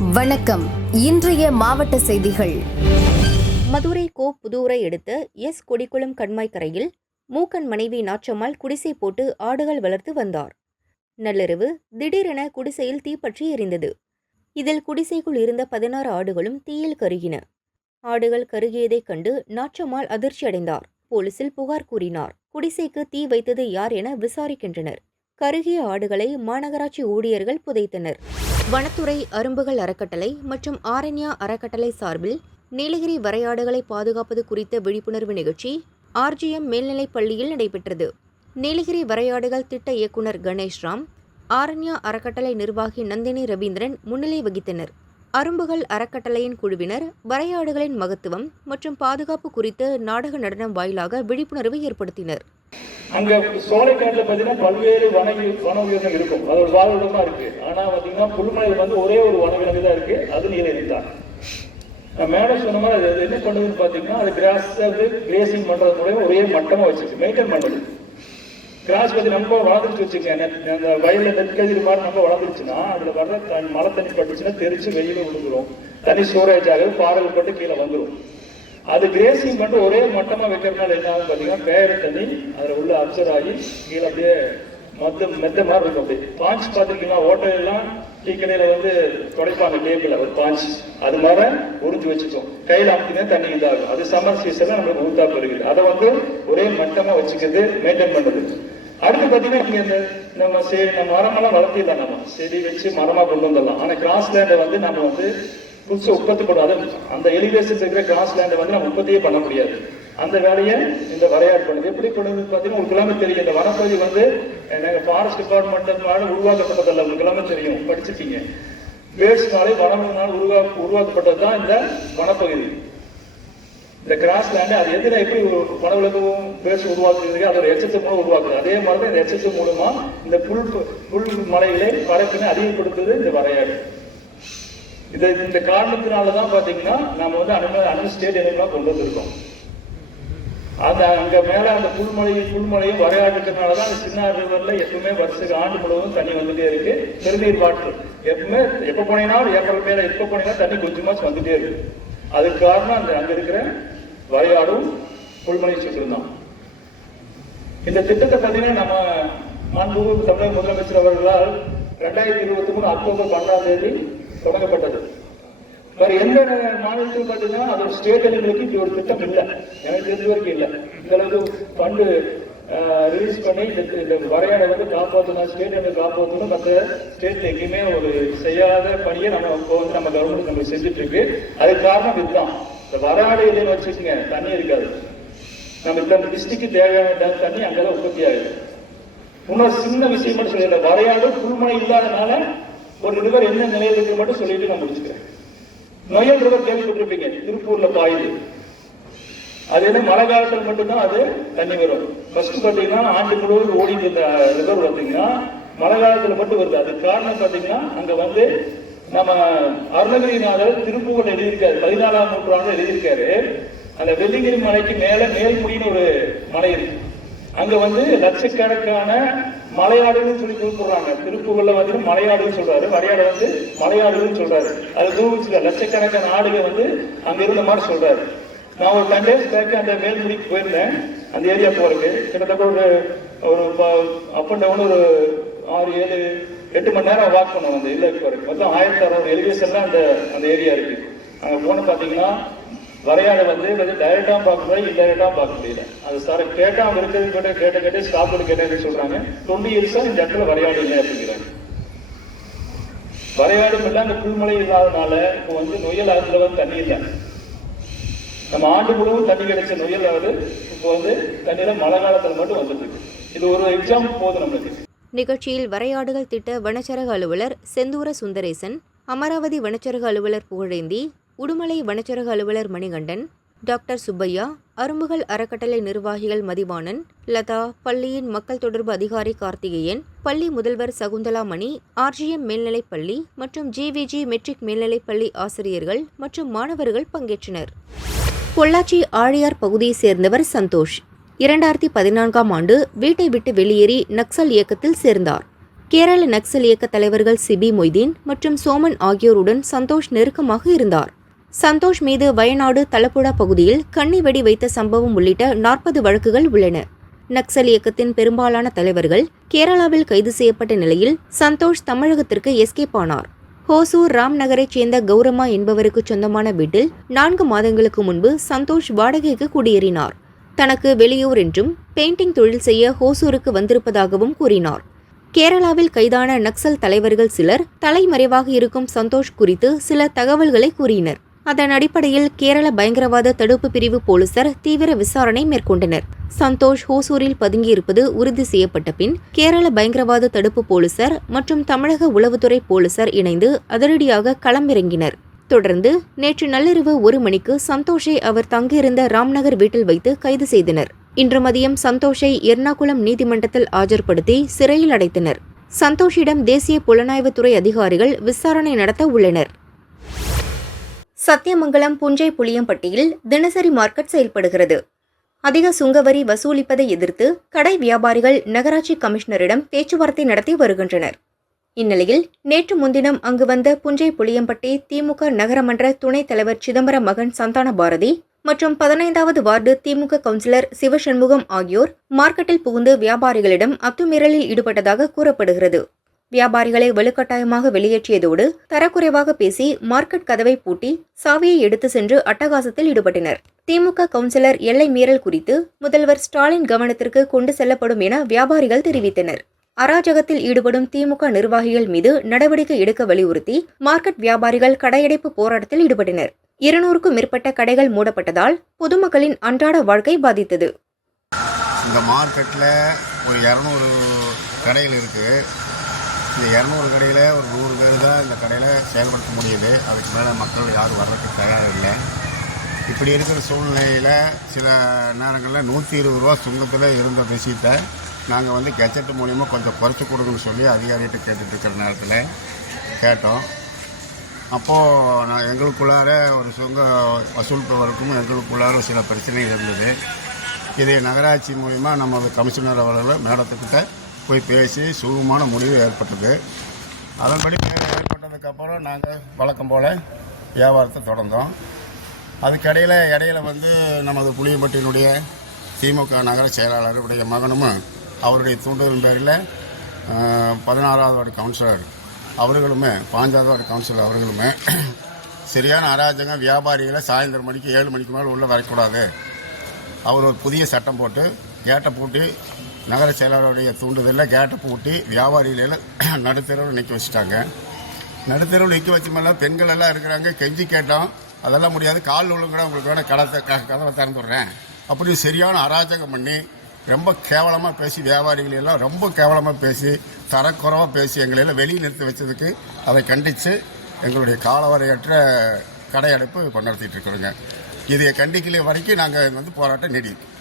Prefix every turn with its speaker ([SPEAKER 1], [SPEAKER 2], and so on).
[SPEAKER 1] வணக்கம். இன்றைய மாவட்ட செய்திகள்.
[SPEAKER 2] மதுரை கோ புதூரை அடுத்த எஸ் கொடிக்குளம் கண்மாய் கரையில் மூக்கன் மனைவி நாச்சம்மாள் குடிசை போட்டு ஆடுகள் வளர்த்து வந்தார். நள்ளிரவு திடீரென குடிசையில் தீப்பற்றி எரிந்தது. இதில் குடிசைக்குள் இருந்த பதினாறு ஆடுகளும் தீயில் கருகின. ஆடுகள் கருகியதைக் கண்டு நாச்சம்மாள் அதிர்ச்சி அடைந்தார் போலீசில் புகார் கூறினார். குடிசைக்கு தீ வைத்தது யார் என விசாரிக்கின்றனர். கருகிய ஆடுகளை மாநகராட்சி ஊழியர்கள் புதைத்தனர். வனத்துறை அரும்புகள் அறக்கட்டளை மற்றும் ஆரண்யா அறக்கட்டளை சார்பில் நீலகிரி வரையாடுகளை பாதுகாப்பது குறித்த விழிப்புணர்வு நிகழ்ச்சி ஆர்ஜிஎம் மேல்நிலைப் பள்ளியில் நடைபெற்றது. நீலகிரி வரையாடுகள் திட்ட இயக்குனர் கணேஷ்ராம் ஆரண்யா அறக்கட்டளை நிர்வாகி நந்தினி ரவீந்திரன் முன்னிலை வகித்தனர். அரும்புகள் அறக்கட்டளையின் குழுவினர் வரையாடுகளின் மகத்துவம் மற்றும் பாதுகாப்பு குறித்து நாடக நடனம் வாயிலாக விழிப்புணர்வு ஏற்படுத்தினர்.
[SPEAKER 3] அங்க சோலைக்காட்டுல பாத்தீங்கன்னா பல்வேறு வன வன உயிரினம் இருக்கும். அது ஒரு வாழ்விடமா இருக்கு. ஆனா பாத்தீங்கன்னா புல்மலையில வந்து ஒரே ஒரு வனவிலங்கு தான் இருக்கு. அது நீலகிரி தான் மேடம் சொன்ன மாதிரி அது என்ன பண்ணுதுன்னு பாத்தீங்கன்னா அது கிராஸ் வந்து கிரேசிங் பண்றது மூலயமா ஒரே மட்டமா வச்சிருக்கு. மெயின்டைன் பண்ணுது கிராஸ் வந்து ரொம்ப வளர்ந்துருச்சு வச்சுக்கேன் அந்த வயலில் நெற்கதிர் மாதிரி ரொம்ப வளர்ந்துருச்சுன்னா அதில் வர்ற தண்ணி மழை தண்ணி பட்டுச்சுன்னா தெரிச்சு வெயில விழுந்துரும். தண்ணி ஸ்டோரேஜ் ஆகுது பாறைகள் பட்டு கீழே வந்துடும் அது கிரேசிங் மட்டும் ஒரே மட்டமாக வைக்கிறதுனால என்ன ஆகும் பார்த்தீங்கன்னா பேர தண்ணி அதில் உள்ள அப்சர் ஆகி கீழே அப்படியே மொத்த மெத்த மாதிரி இருக்கும் அப்படியே. பாஞ்ச் பார்த்துருக்கீங்களா ஓட்டையெல்லாம் டீ கடையில் வந்து துடைப்பாங்க டேபிள் ஒரு பாஞ்ச். அது மாதிரி உறிஞ்சு வச்சுக்கும். கையில் அமுத்தினா தண்ணி இதாகும். அது சம்மர் சீசனில் நம்மளுக்கு ஊத்தா பெருகுது அதை வந்து ஒரே மட்டமாக வச்சுக்கிறது மெயின்டைன் பண்ணுறது அடுத்து பார்த்தீங்கன்னா இங்க இந்த நம்ம செடி நம்ம மரமெல்லாம் வளர்த்திடலாம் நம்ம செடி வச்சு மரமா கொண்டு வந்துடலாம். ஆனா கிராஸ் லேண்டை வந்து நம்ம வந்து புதுசு உற்பத்தி பண்ணுவோம் அது அந்த எலிவேஷன் இருக்கிற கிராஸ் லேண்டை வந்து நம்ம உற்பத்தியே பண்ண முடியாது. அந்த வேலையை இந்த வரையாடு பண்ணுது. எப்படி பண்ணுது பார்த்தீங்கன்னா உங்களுக்கு எல்லாமே தெரியும். இந்த வனப்பகுதி வந்து நாங்கள் ஃபாரஸ்ட் டிபார்ட்மெண்ட் உருவாக்கப்பட்டதில்ல. உங்களுக்கு எல்லாமே தெரியும். படிச்சிருக்கீங்க. வேஸ்ட்னாலே வனம்னால உருவா உருவாக்கப்பட்டது தான் இந்த வனப்பகுதி. இந்த கிராஸ் லேண்டு அது எதில் எப்படி ஒரு வனவிலங்கும் பேச உருவாக்குறதுக்கு அதோட எச்சத்து மூலம் உருவாக்குது. அதே மாதிரி தான் இந்த எச்சத்து மூலமா இந்த புல் புல் மலைகளை பரப்பினை அதிகப்படுத்துது இந்த வரையாடு. இது இந்த காரணத்தினால தான் பார்த்தீங்கன்னா நம்ம வந்து அனுமதி அனுமதி ஸ்டேட் எல்லாம் கொண்டு வந்திருக்கோம். அந்த அங்கே மேலே அந்த புல்மலை புல்மலையும் வரையாடுறதுனால தான் அந்த சின்ன ரிவரில் எப்பவுமே வருஷத்துக்கு ஆண்டு முழுவதும் தண்ணி வந்துட்டே இருக்கு. திருநீர் வாட்டர் எப்பவுமே எப்போ போனீங்கன்னா ஏப்ரல் மேலே எப்போ போனீங்கன்னா தண்ணி கொஞ்சமாக வந்துட்டே இருக்கு. அதுக்கு காரணம் அந்த அங்கே இருக்கிற வரையாடும் புல்மலை சுற்றம் இந்த திட்டத்தை பார்த்தீங்கன்னா நம்ம மாண்புமிகு தமிழக முதலமைச்சர் அவர்களால் ரெண்டாயிரத்தி இருபத்தி மூணு அக்டோபர் பன்னெண்டாம் தேதி தொடங்கப்பட்டது. வேற எந்த மாநிலத்தில் பார்த்தீங்கன்னா அது ஸ்டேட் லெவலுக்கு இப்படி ஒரு திட்டம் இல்லை. எனக்கு தெரிஞ்ச வரைக்கும் இல்லை. இந்த அளவுக்கு ஃபண்டு ரிலீஸ் பண்ணி இந்த இந்த வரையாடை வந்து காப்பாற்றணும் ஸ்டேட் லெவலில் காப்பாற்றணும் மற்ற ஸ்டேட் எங்கேயுமே ஒரு செய்யாத பணியை நம்ம இப்போ வந்து நம்ம கவர்மெண்ட் நம்ம செஞ்சுட்டு இருக்கு. அதுக்கு காரணம் இதுதான். இந்த வரையாடு இல்லைன்னு வச்சுக்கோங்க. தண்ணி இருக்காது. நம்ம இந்த டிஸ்ட்ரிக்கு தேவையான தண்ணி அங்கதான் உற்பத்தி ஆகுது. இன்னொரு சின்ன விஷயம் மட்டும் சொல்லிடுறேன் வரையாடு புல்மனை இல்லாதனால ஒரு ரிவர் என்ன நிலையில் இருக்கு மட்டும் சொல்லிட்டு நான் முடிச்சுக்கிறேன். நொயல் ரிவர் கேள்விப்பட்டிருப்பீங்க. திருப்பூர்ல பாயுது. அது என்ன மழை காலத்தில் மட்டும்தான் அது தண்ணி வரும். ஃபர்ஸ்ட் பார்த்தீங்கன்னா ஆண்டு முழுவதும் ஓடிட்டு இருந்த ரிவர் பார்த்தீங்கன்னா மழை காலத்தில் மட்டும் வருது. அதுக்கு காரணம் பார்த்தீங்கன்னா அங்கே வந்து நம்ம அருணகிரிநாதர் திருப்பூர்ல எழுதியிருக்காரு. பதினாலாம் நூற்றாண்டு எழுதியிருக்காரு. அந்த வெள்ளிங்கிரி மலைக்கு மேல மேல்முடின்னு ஒரு மலை இருக்கு. அங்க வந்து லட்சக்கணக்கான மலையாடுன்னு சொல்லி குறிப்பிடுறாங்க திருப்பூர்ல வந்து மலையாடுன்னு சொல்றாரு. வரையாடு வந்து மலையாடுன்னு சொல்றாரு. அது தூவிச்சுல லட்சக்கணக்கான ஆடுகள் வந்து அங்க இருந்த மாதிரி சொல்றாரு. நான் ஒரு டென் டேஸ் பேக் அந்த மேல்முடிக்கு போயிருந்தேன். அந்த ஏரியா போறதுக்கு. கிட்டத்தட்ட ஒரு ஒரு அப் அண்ட் டவுன் ஒரு ஆறு ஏழு எட்டு மணி நேரம் வாக் பண்ணுவோம் அந்த இல்லை போறதுக்கு மொத்தம் ஆயிரத்தி அறுநூறு எலிவேஷன்ல அந்த அந்த ஏரியா இருக்கு. அங்கே போன பார்த்தீங்கன்னா வரையாட வந்து வந்து டைரெக்டாக பார்க்க முடியாது இன்டைரக்டாக பார்க்க முடியல. அது சார் கேட்டால் அவங்க இருக்கிறது கேட்ட கேட்ட கேட்டு ஸ்டாப் கேட்டேன்னு சொல்கிறாங்க டுவெண்ட்டி இயர்ஸாக இந்த இடத்துல வரையாடு இல்லை அப்படிங்கிறாங்க. வரையாடும் இல்லை அந்த புல்மலை இல்லாதனால இப்போ வந்து நொயல் ஆத்துல வந்து தண்ணி இல்லை. நம்ம ஆண்டு முழுவதும் தண்ணி கிடைச்ச நொயல் ஆகுது இப்போ வந்து தண்ணியில் மழை காலத்தில் மட்டும் வந்துட்டு இது ஒரு எக்ஸாம் போதும் நம்மளுக்கு.
[SPEAKER 2] நிகழ்ச்சியில் வரையாடுகள் திட்ட வனச்சரக அலுவலர் செந்தூர சுந்தரேசன் அமராவதி வனச்சரக அலுவலர் புகழேந்தி உடுமலை வனச்சரக அலுவலர் மணிகண்டன் டாக்டர் சுப்பையா அரும்புகள் அறக்கட்டளை நிர்வாகிகள் மதிவாணன் லதா பள்ளியின் மக்கள் தொடர்பு அதிகாரி கார்த்திகேயன் பள்ளி முதல்வர் சகுந்தலா மணி ஆர்ஜிஎம் மேல்நிலைப் பள்ளி மற்றும் ஜிவிஜி மெட்ரிக் மேல்நிலைப் பள்ளி ஆசிரியர்கள் மற்றும் மாணவர்கள் பங்கேற்றனர். பொள்ளாச்சி ஆழியார் பகுதியைச் சேர்ந்தவர் சந்தோஷ். இரண்டாயிரத்தி பதினான்காம் ஆண்டு வீட்டை விட்டு வெளியேறி நக்சல் இயக்கத்தில் சேர்ந்தார். கேரள நக்சல் இயக்க தலைவர்கள் சிபி மொய்தீன் மற்றும் சோமன் ஆகியோருடன் சந்தோஷ் நெருக்கமாக இருந்தார். சந்தோஷ் மீது வயநாடு தலப்புழா பகுதியில் கண்ணி வெடி வைத்த சம்பவம் உள்ளிட்ட நாற்பது வழக்குகள் உள்ளன. நக்சல் இயக்கத்தின் பெரும்பாலான தலைவர்கள் கேரளாவில் கைது செய்யப்பட்ட நிலையில் சந்தோஷ் தமிழகத்திற்கு எஸ்கேப் ஆனார். ஹோசூர் ராம் நகரைச் சேர்ந்த கௌரமா என்பவருக்கு சொந்தமான வீட்டில் நான்கு மாதங்களுக்கு முன்பு சந்தோஷ் வாடகைக்கு குடியேறினார். தனக்கு வெளியூர் என்றும் பெயிண்டிங் தொழில் செய்ய ஹோசூருக்கு வந்திருப்பதாகவும் கூறினார். கேரளாவில் கைதான நக்சல் தலைவர்கள் சிலர் தலைமறைவாக இருக்கும் சந்தோஷ் குறித்து சில தகவல்களை கூறினர். அதன் அடிப்படையில் கேரள பயங்கரவாத தடுப்பு பிரிவு போலீசார் தீவிர விசாரணை மேற்கொண்டனர். சந்தோஷ் ஹோசூரில் பதுங்கியிருப்பது உறுதி செய்யப்பட்ட பின் கேரள பயங்கரவாத தடுப்பு போலீசார் மற்றும் தமிழக உளவுத்துறை போலீசார் இணைந்து அதிரடியாக களமிறங்கினர். தொடர்ந்து நேற்று நள்ளிரவு ஒரு மணிக்கு சந்தோஷை அவர் தங்கியிருந்த ராம்நகர் வீட்டில் வைத்து கைது செய்தனர். இன்று மதியம் சந்தோஷை எர்ணாகுளம் நீதிமன்றத்தில் ஆஜர்படுத்தி சிறையில் அடைத்தனர். சந்தோஷிடம் தேசிய புலனாய்வுத்துறை அதிகாரிகள் விசாரணை நடத்த உள்ளனர். சத்தியமங்கலம் புஞ்சை புளியம்பட்டியில் தினசரி மார்க்கெட் செயல்படுகிறது. அதிக சுங்கவரி வசூலிப்பதை எதிர்த்து கடை வியாபாரிகள் நகராட்சி கமிஷனரிடம் பேச்சுவார்த்தை நடத்தி வருகின்றனர். இந்நிலையில் நேற்று முன்தினம் அங்கு வந்த புஞ்சை புளியம்பட்டி திமுக நகரமன்ற துணைத் தலைவர் சிதம்பரம் மகன் சந்தான பாரதி மற்றும் பதினைந்தாவது வார்டு திமுக கவுன்சிலர் சிவசண்முகம் ஆகியோர் மார்க்கெட்டில் புகுந்து வியாபாரிகளிடம் அத்துமீறலில் ஈடுபட்டதாக கூறப்படுகிறது. வியாபாரிகளை வலுக்கட்டாயமாக வெளியேற்றியதோடு தரக்குறைவாக பேசி மார்க்கெட் கதவை பூட்டி சாவியை எடுத்து சென்று அட்டகாசத்தில் ஈடுபட்டனர். திமுக கவுன்சிலர் எல்லை மீறல் குறித்து முதல்வர் ஸ்டாலின் கவனத்திற்கு கொண்டு செல்லப்படும் என வியாபாரிகள் தெரிவித்தனர். அராஜகத்தில் ஈடுபடும் திமுக நிர்வாகிகள் மீது நடவடிக்கை எடுக்க வலியுறுத்தி மார்க்கெட் வியாபாரிகள் கடையடைப்பு போராட்டத்தில் ஈடுபட்டனர். இருநூறுக்கும் மேற்பட்ட கடைகள் மூடப்பட்டதால் பொதுமக்களின் அன்றாட வாழ்க்கை பாதித்தது.
[SPEAKER 4] இந்த மார்க்கெட்டில் ஒரு இரநூறு கடைகள் இருக்குது இந்த இரநூறு கடையில் ஒரு நூறு பேர் தான் இந்த கடையில் செயல்படுத்த முடியுது. அதுக்கு மேலே மக்கள் யாரும் வர்றதுக்கு தயார் இல்லை. இப்படி இருக்கிற சூழ்நிலையில் சில நேரங்களில் நூற்றி இருபது ரூபா சுங்கத்தில் இருந்த விஷயத்தை நாங்கள் வந்து கெஜெட் மூலிமா கொஞ்சம் குறைச்சி கொடுங்கன்னு சொல்லி அதிகாரிகிட்ட கேட்டுட்ருக்கிற நேரத்தில் கேட்டோம். அப்போது நான் எங்களுக்குள்ளார ஒரு சுங்க வசூலிப்பவருக்கும் எங்களுக்குள்ளார சில பிரச்சனைகள் இருந்தது. இதை நகராட்சி மூலிமா நம்ம கமிஷனர் அவர்கள் மேடத்துக்கிட்ட போய் பேசி சுகமான முடிவு ஏற்பட்டது. அதன்படி மேலே ஏற்பட்டதுக்கப்புறம் நாங்கள் வழக்கம் போல் வியாபாரத்தை தொடர்ந்தோம். அதுக்கடையில் இடையில வந்து நமது புளியம்பட்டியினுடைய திமுக நகர செயலாளருடைய மகனும் அவருடைய தூண்டுதல் பேரில் பதினாறாவது வார்டு கவுன்சிலர் அவர்களுமே பாஞ்சாவது வார்டு கவுன்சிலர் அவர்களுமே சரியான அராஜகம் வியாபாரிகளை சாயந்தரம் மணிக்கு ஏழு மணிக்கு மேலே உள்ளே வரக்கூடாது. அவர் ஒரு புதிய சட்டம் போட்டு கேட்டை பூட்டி நகர செயலாளருடைய தூண்டுதலில் கேட்டை பூட்டி வியாபாரிகளை நடுத்தரவு நிற்க வச்சுட்டாங்க. நடுத்தரவு நிற்க வச்ச மேலே பெண்கள் எல்லாம் இருக்கிறாங்க. கெஞ்சி கேட்டோம். அதெல்லாம் முடியாது. கால் கூட உங்களுக்கு வேணால் கடத்தை க கதவை திறந்துடுறேன் அப்படி சரியான அராஜகம் பண்ணி ரொம்ப கேவலமாக பேசி வியாபாரிகள் எல்லாம் ரொம்ப கேவலமாக பேசி தரக்குறைவாக பேசி எங்களை எல்லாம் வெளியே நிறுத்தி வச்சதுக்கு அதை கண்டித்து எங்களுடைய காலவரையற்ற கடையடைப்பு நடத்திட்டு இருக்கிறோங்க. இதை கண்டிக்கல வரைக்கும் நாங்கள் வந்து போராட்டம் நீடிக்கும்.